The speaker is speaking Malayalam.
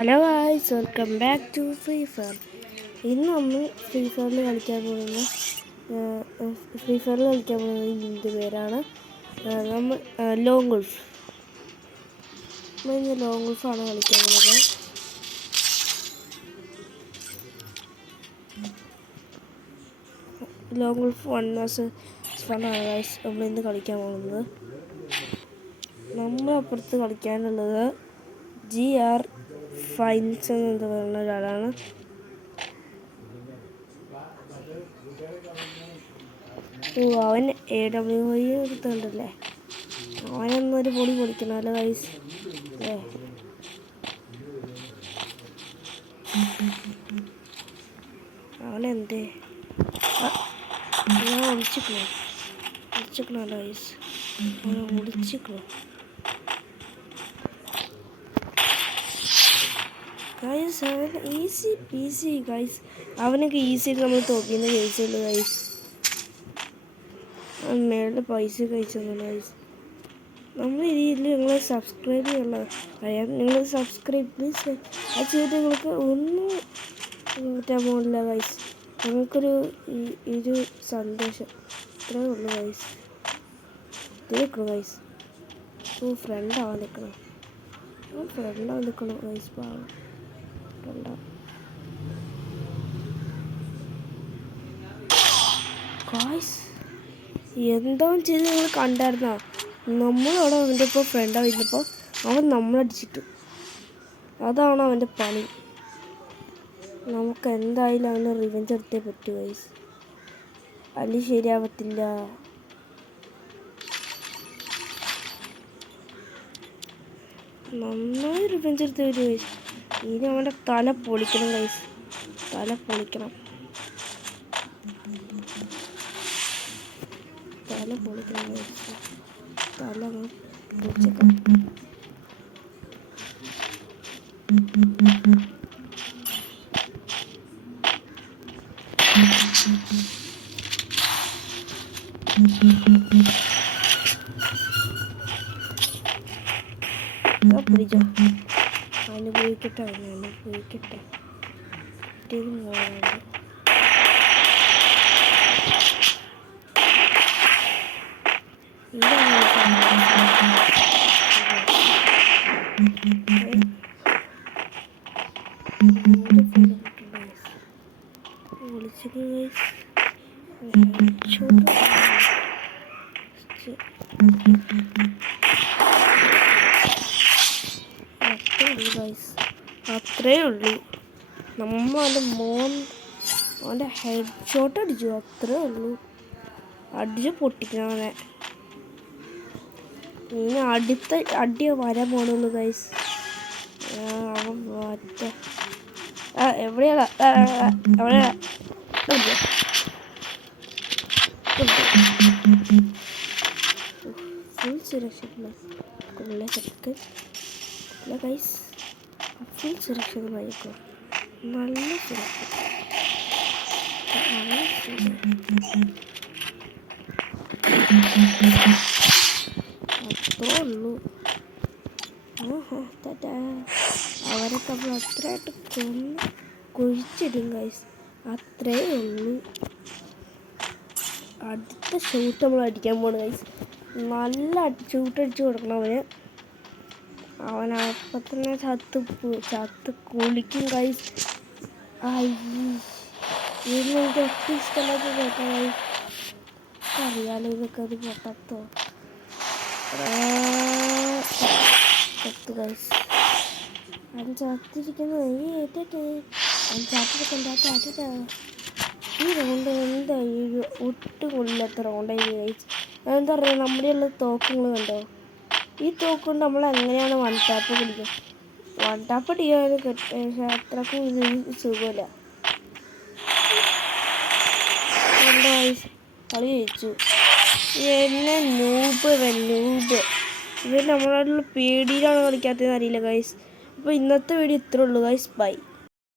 Hello guys, welcome back to free fire. ഇന്ന് നമ്മൾ ഫ്രീ ഫയറിൽ കളിക്കാൻ പോകുന്നത് ഇതിൻ്റെ പേരാണ് നമ്മൾ ലോങ് ഗൾഫ്. ഇന്ന് ലോങ് ഗൾഫാണ് കളിക്കാൻ പോകുന്നത്. ലോങ് ഗൾഫ് 1 vs 1 ആണ് ഗായ്സ് നമ്മളിന്ന് കളിക്കാൻ പോകുന്നത്. നമ്മൾ അപ്പുറത്ത് കളിക്കാനുള്ളത് GR ഫൈൻസ് എന്ന് പറയുന്ന ഒരാളാണ്. അവൻ AWI എടുത്തുണ്ടല്ലേ, അവനൊന്നൊരു പൊടി പൊടിക്കണമല്ലോ ഗൈസ് അല്ലേ. അവനെന്തേ ഞാൻ ഒളിച്ചിക്കണല്ലോ ഗൈസ്, അവനെ ഒളിച്ചിക്കണോ ഗൈസ്. അവൻ ഈസി പീസി ഗൈസ്, അവനൊക്കെ ഈസിയായിട്ട് നമ്മൾ തോപ്പിക്കുന്ന കേസുള്ളൂ ഗൈസ്. മേളുടെ പൈസ കഴിച്ചതാണ് ഗൈസ്. നമ്മൾ ഈ രീതിയിൽ നിങ്ങൾ സബ്സ്ക്രൈബ് ചെയ്യാനുള്ള അറിയാം. നിങ്ങൾ സബ്സ്ക്രൈബ് പ്ലീസ്. അത് ചെയ്തിട്ട് നിങ്ങൾക്ക് ഒന്നും കിട്ടാൻ പോകില്ല ഗൈസ്. ഞങ്ങൾക്കൊരു ഒരു സന്തോഷം ഇത്രേ ഉള്ളൂ ഗൈസ്. കേൾക്കണം ഗൈസ്. ഫ്രണ്ടാവാൻ നിൽക്കണം ഗൈസ്. പാവം ഗൈസ്, എന്തോ ചെയ്ത് നിങ്ങൾ കണ്ടായിരുന്നോ? നമ്മളവിടെ അവൻ്റെ ഇപ്പോൾ ഫ്രണ്ടാണ് ഇരുന്നപ്പോൾ അവൻ നമ്മളടിച്ചിട്ടു. അതാണ് അവൻ്റെ പണി. നമുക്ക് എന്തായാലും അവന് റിവെഞ്ച് എടുത്തേ പറ്റൂ ഗൈസ്, അല്ലെങ്കിൽ ശരിയാവത്തില്ല. നന്നായി റിവെഞ്ച് എടുത്ത് വരും ഗൈസ്. ഇനി അവൻ്റെ തല പൊളിക്കണം ഗൈസ്, തല പൊളിക്കണം ഗൈസ്. തല പൊളിച്ചേക്കാം. പിടിച്ചോ, അനുഭവിക്കട്ടെ മോളാണ്. അത്രേ ഉള്ളൂ. നമ്മൾ അവൻ്റെ ഹെഡ് ഷോട്ട് അടിച്ചു, അത്രേ ഉള്ളൂ. അടിച്ച് പൊട്ടിക്കണം അവനെ. ഇനി അടുത്ത അടി വരാൻ പോണുള്ളൂ ഗൈസ്. അവൻ മാറ്റ എവിടെയാ ഫുൾ സുരക്ഷിതല്ല ഗൈസ്. ഫുൾ സുരക്ഷിതമായിരിക്കും, നല്ല സുരക്ഷ. അത്രേ ഉള്ളൂ. അവരൊക്കെ നമ്മൾ അത്രയായിട്ട് കുഴിച്ചിടും ഗൈസ്, അത്രേ ഉള്ളൂ. അടുത്ത ഷൂട്ട് നമ്മൾ അടിക്കാൻ പോകണം ഗൈസ്. നല്ല ഷൂട്ട് അടിച്ച് കൊടുക്കണം അവന്. അവനപ്പം തന്നെ ചത്ത് കുളിക്കും ഗൈസ്. എനിക്ക് ഒട്ടും ഇഷ്ടമല്ലാത്ത കേട്ടോ ഗൈസ്. അറിയാലോ ഇതൊക്കെ അത് പൊട്ടത്തോ ഗൈസ്. അവൻ ചത്തിരിക്കുന്നത് ഈ റൗണ്ട് എന്തായാലും ഒട്ടും കൊള്ളില്ലാത്ത റൗണ്ടായി ഗൈസ്. എന്താ പറയുക, നമ്മുടെ ഉള്ള തോക്കുകൾ കണ്ടോ? ഈ തോക്ക് കൊണ്ട് നമ്മൾ എങ്ങനെയാണ് വൺ ടാപ്പ് പിടിക്കുക? വൺ ടാപ്പ് അടിക്കാൻ അത്രക്കും ഇത് സുഖമില്ല. കളി ജയിച്ചു. എന്നെ നൂബ് ഇവർ നമ്മളോടുള്ള പേടിയിലാണ് കളിക്കാത്തതെന്ന് അറിയില്ല ഗൈസ്. അപ്പോൾ ഇന്നത്തെ വീഡിയോ ഇത്രേ ഉള്ളൂ ഗൈസ്. ബൈ.